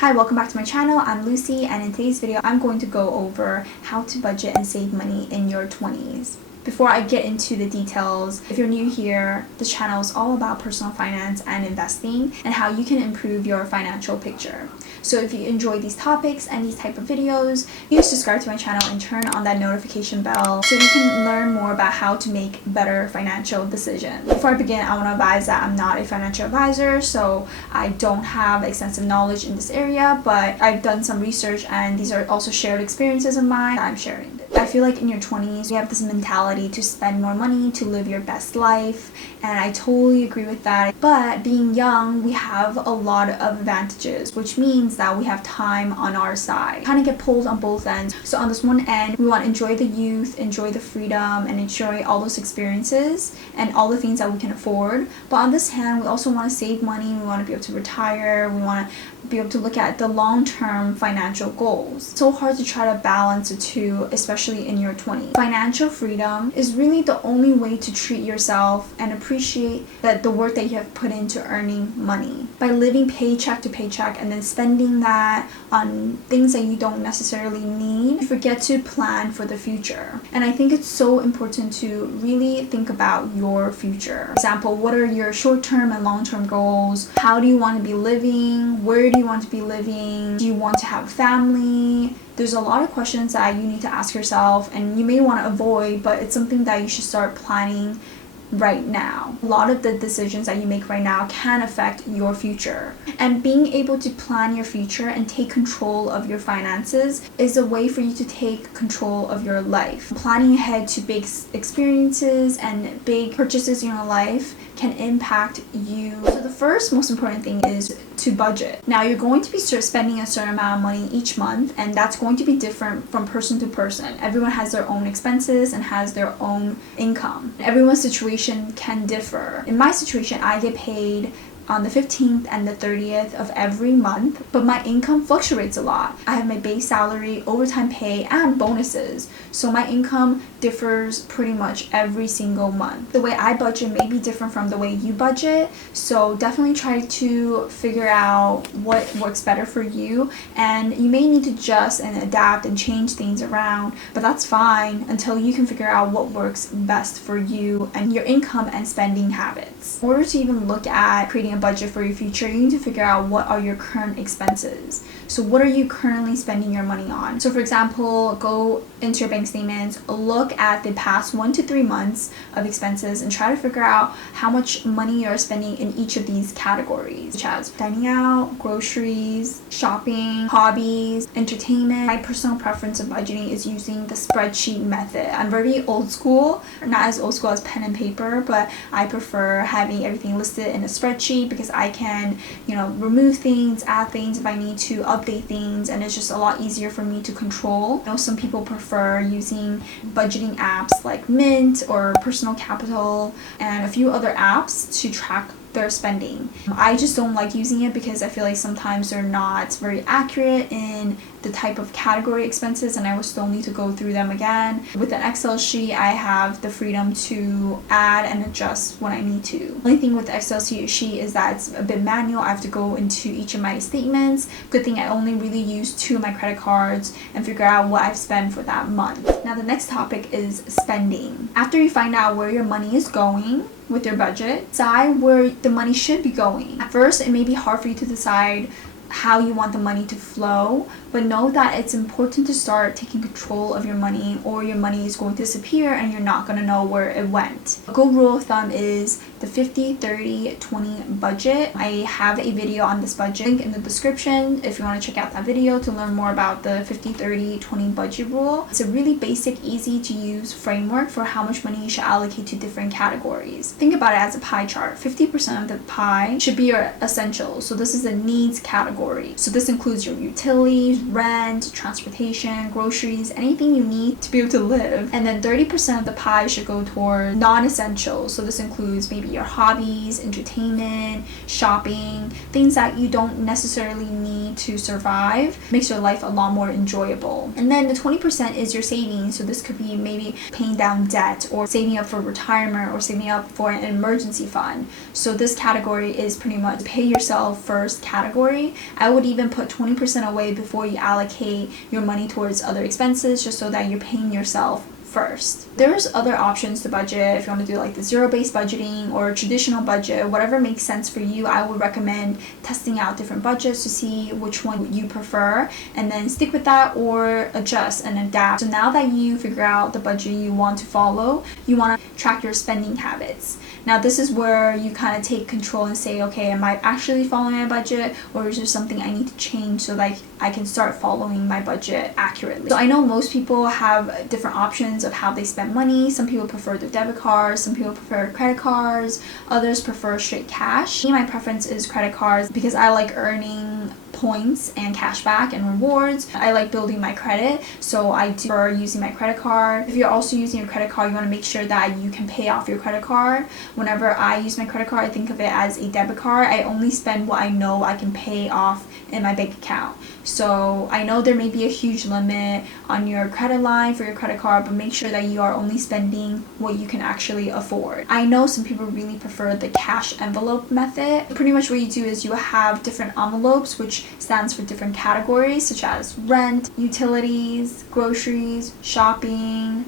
Hi, welcome back to my channel. I'm Lucy, and in today's video I'm going to go over how to budget and save money in your 20s. Before I get into the details, if you're new here, this channel is all about personal finance and investing and how you can improve your financial picture. So if you enjoy these topics and these type of videos, you subscribe to my channel and turn on that notification bell so you can learn more about how to make better financial decisions. Before I begin, I want to advise that I'm not a financial advisor, so I don't have extensive knowledge in this area, but I've done some research and these are also shared experiences of mine that I'm sharing. I feel like in your 20s, you have this mentality to spend more money, to live your best life, and I totally agree with that. But being young, we have a lot of advantages, which means that we have time on our side. Kind of get pulled on both ends. So on this one end, we want to enjoy the youth, enjoy the freedom, and enjoy all those experiences and all the things that we can afford. But on this hand, we also want to save money, we want to be able to retire, we want to be able to look at the long-term financial goals. It's so hard to try to balance the two, especially in your 20s. Financial freedom is really the only way to treat yourself and appreciate that the work that you have put into earning money. By living paycheck to paycheck and then spending that on things that you don't necessarily need, you forget to plan for the future. And I think it's so important to really think about your future. For example, what are your short-term and long-term goals? How do you want to be living? Where do you want to be living? Do you want to have a family? There's a lot of questions that you need to ask yourself and you may want to avoid, but it's something that you should start planning right now. A lot of the decisions that you make right now can affect your future. And being able to plan your future and take control of your finances is a way for you to take control of your life. Planning ahead to big experiences and big purchases in your life can impact you. So the first most important thing is to budget. Now you're going to be spending a certain amount of money each month, and that's going to be different from person to person. Everyone has their own expenses and has their own income. Everyone's situation can differ. In my situation, I get paid on the 15th and the 30th of every month, but my income fluctuates a lot. I have my base salary, overtime pay, and bonuses, so my income differs pretty much every single month. The way I budget may be different from the way you budget, so definitely try to figure out what works better for you, and you may need to adjust and adapt and change things around, but that's fine until you can figure out what works best for you and your income and spending habits. In order to even look at creating a budget for your future, you need to figure out what are your current expenses. So what are you currently spending your money on? So for example, go into your bank statements, look at the past 1 to 3 months of expenses and try to figure out how much money you're spending in each of these categories, such as dining out, groceries, shopping, hobbies, entertainment. My personal preference of budgeting is using the spreadsheet method. I'm very old school, not as old school as pen and paper, but I prefer having everything listed in a spreadsheet because I can, remove things, add things if I need to, update things, and it's just a lot easier for me to control. I know some people prefer using budgeting apps like Mint or Personal Capital and a few other apps to track their spending. I just don't like using it because I feel like sometimes they're not very accurate in the type of category expenses, and I will still need to go through them again. With an Excel sheet, I have the freedom to add and adjust when I need to. The only thing with the Excel sheet is that it's a bit manual. I have to go into each of my statements. Good thing I only really use 2 of my credit cards and figure out what I've spent for that month. Now the next topic is spending. After you find out where your money is going with your budget, decide where the money should be going. At first, it may be hard for you to decide how you want the money to flow, but know that it's important to start taking control of your money or your money is going to disappear and you're not going to know where it went. A good rule of thumb is the 50-30-20 budget. I have a video on this budget, link in the description if you want to check out that video to learn more about the 50-30-20 budget rule. It's a really basic, easy to use framework for how much money you should allocate to different categories. Think about it as a pie chart. 50% of the pie should be your essentials, so this is the needs category. So this includes your utilities, rent, transportation, groceries, anything you need to be able to live. And then 30% of the pie should go toward non-essentials. So this includes maybe be your hobbies, entertainment, shopping, things that you don't necessarily need to survive. Makes your life a lot more enjoyable. And then the 20% is your savings. So this could be maybe paying down debt or saving up for retirement or saving up for an emergency fund. So this category is pretty much pay yourself first category. I would even put 20% away before you allocate your money towards other expenses, just so that you're paying yourself first. There's other options to budget. If you want to do like the zero-based budgeting or traditional budget, whatever makes sense for you, I would recommend testing out different budgets to see which one you prefer, and then stick with that or adjust and adapt. So now that you figure out the budget you want to follow, you want to track your spending habits. Now this is where you kind of take control and say, okay, am I actually following my budget, or is there something I need to change so that I can start following my budget accurately? So I know most people have different options of how they spend money. Some people prefer the debit cards, some people prefer credit cards, others prefer straight cash. My preference is credit cards because I like earning points and cash back and rewards. I like building my credit, so I do prefer using my credit card. If you're also using your credit card, you want to make sure that you can pay off your credit card. Whenever I use my credit card, I think of it as a debit card. I only spend what I know I can pay off in my bank account. So I know there may be a huge limit on your credit line for your credit card, but make sure that you are only spending what you can actually afford. I know some people really prefer the cash envelope method. Pretty much what you do is you have different envelopes, which stands for different categories such as rent, utilities, groceries, shopping,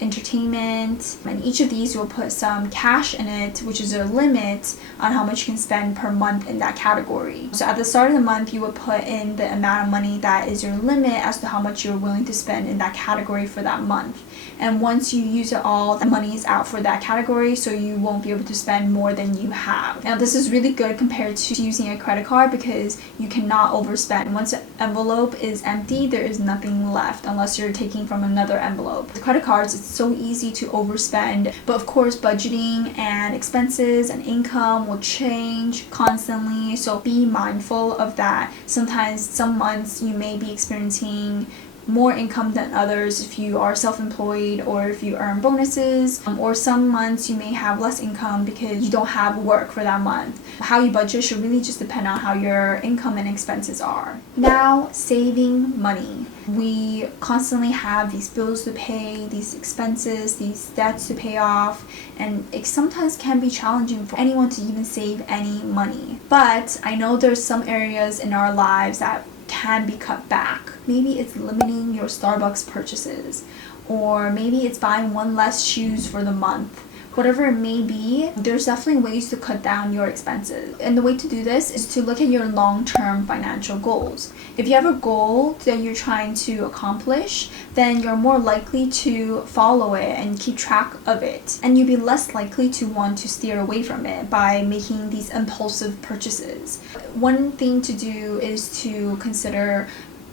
entertainment, and each of these will put some cash in it, which is a limit on how much you can spend per month in that category. So at the start of the month, you would put in the amount of money that is your limit as to how much you're willing to spend in that category for that month. And once you use it all, the money is out for that category, so you won't be able to spend more than you have. Now this is really good compared to using a credit card because you cannot overspend. Once the envelope is empty, there is nothing left unless you're taking from another envelope. With credit cards, it's so easy to overspend, but of course budgeting and expenses and income will change constantly, so be mindful of that. Sometimes some months you may be experiencing more income than others if you are self-employed or if you earn bonuses, or some months you may have less income because you don't have work for that month. How you budget should really just depend on how your income and expenses are. Now, saving money. We constantly have these bills to pay, these expenses, these debts to pay off, and it sometimes can be challenging for anyone to even save any money. But I know there's some areas in our lives that can be cut back. Maybe it's limiting your Starbucks purchases, or maybe it's buying one less shoes for the month. Whatever it may be, there's definitely ways to cut down your expenses. And the way to do this is to look at your long-term financial goals. If you have a goal that you're trying to accomplish, then you're more likely to follow it and keep track of it. And you'll be less likely to want to steer away from it by making these impulsive purchases. One thing to do is to consider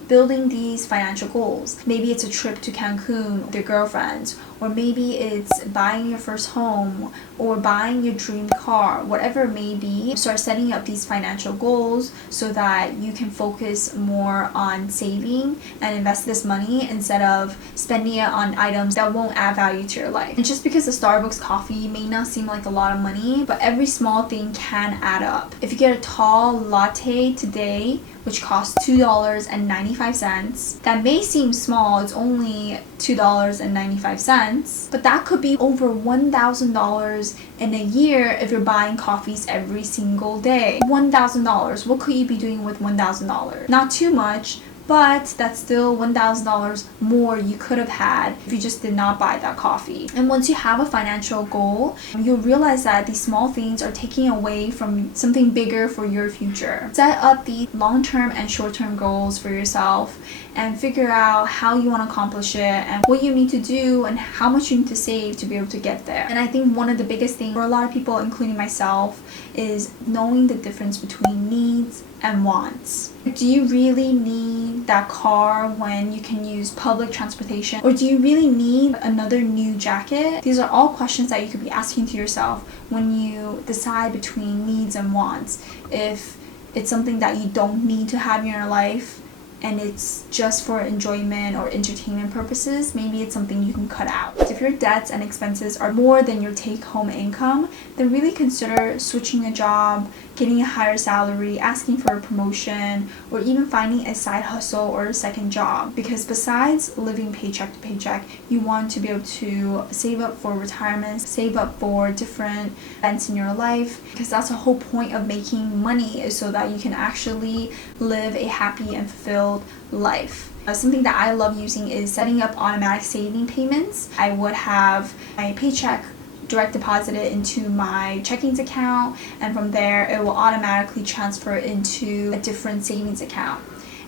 building these financial goals. Maybe it's a trip to Cancun with your girlfriends, or maybe it's buying your first home or buying your dream car. Whatever it may be, start setting up these financial goals so that you can focus more on saving and invest this money instead of spending it on items that won't add value to your life. And just because a Starbucks coffee may not seem like a lot of money, but every small thing can add up. If you get a tall latte today, which costs $2.95. That may seem small, it's only $2.95, but that could be over $1,000 in a year if you're buying coffees every single day. $1,000, what could you be doing with $1,000? Not too much, but that's still $1,000 more you could have had if you just did not buy that coffee. And once you have a financial goal, you'll realize that these small things are taking away from something bigger for your future. Set up the long-term and short-term goals for yourself and figure out how you want to accomplish it and what you need to do and how much you need to save to be able to get there. And I think one of the biggest things for a lot of people, including myself, is knowing the difference between needs and wants. Do you really need that car when you can use public transportation? Or do you really need another new jacket? These are all questions that you could be asking to yourself when you decide between needs and wants. If it's something that you don't need to have in your life, and it's just for enjoyment or entertainment purposes, maybe it's something you can cut out. If your debts and expenses are more than your take-home income, then really consider switching a job, getting a higher salary, asking for a promotion, or even finding a side hustle or a second job. Because besides living paycheck to paycheck, you want to be able to save up for retirement, save up for different events in your life, because that's the whole point of making money, is so that you can actually live a happy and fulfilled life. Something that I love using is setting up automatic saving payments. I would have my paycheck direct deposit it into my checkings account, and from there it will automatically transfer into a different savings account.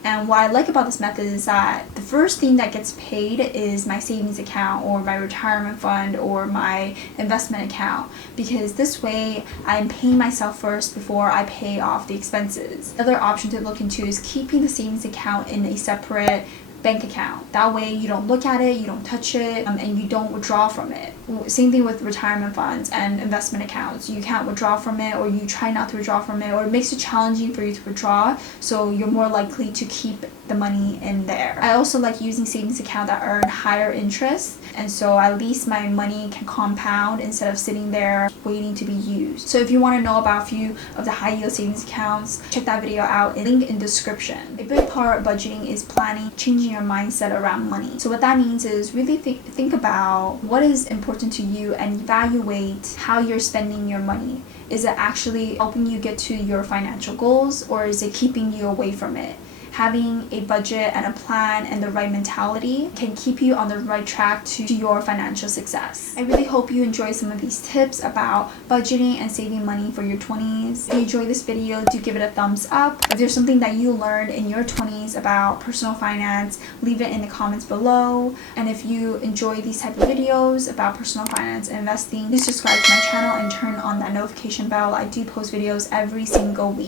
And what I like about this method is that the first thing that gets paid is my savings account or my retirement fund or my investment account, because this way I'm paying myself first before I pay off the expenses. Another option to look into is keeping the savings account in a separate bank account. That way you don't look at it, you don't touch it, and you don't withdraw from it. Same thing with retirement funds and investment accounts. You can't withdraw from it, or you try not to withdraw from it, or it makes it challenging for you to withdraw, so you're more likely to keep the money in there. I also like using savings accounts that earn higher interest, and so at least my money can compound instead of sitting there waiting to be used. So if you want to know about a few of the high yield savings accounts, check that video out, link in description. A big part of budgeting is planning, changing your mindset around money. So what that means is really think about what is important to you and evaluate how you're spending your money. Is it actually helping you get to your financial goals, or is it keeping you away from it? Having a budget and a plan and the right mentality can keep you on the right track to your financial success. I really hope you enjoy some of these tips about budgeting and saving money for your 20s. If you enjoyed this video, do give it a thumbs up. If there's something that you learned in your 20s about personal finance, leave it in the comments below. And if you enjoy these type of videos about personal finance and investing, please subscribe to my channel and turn on that notification bell. I do post videos every single week.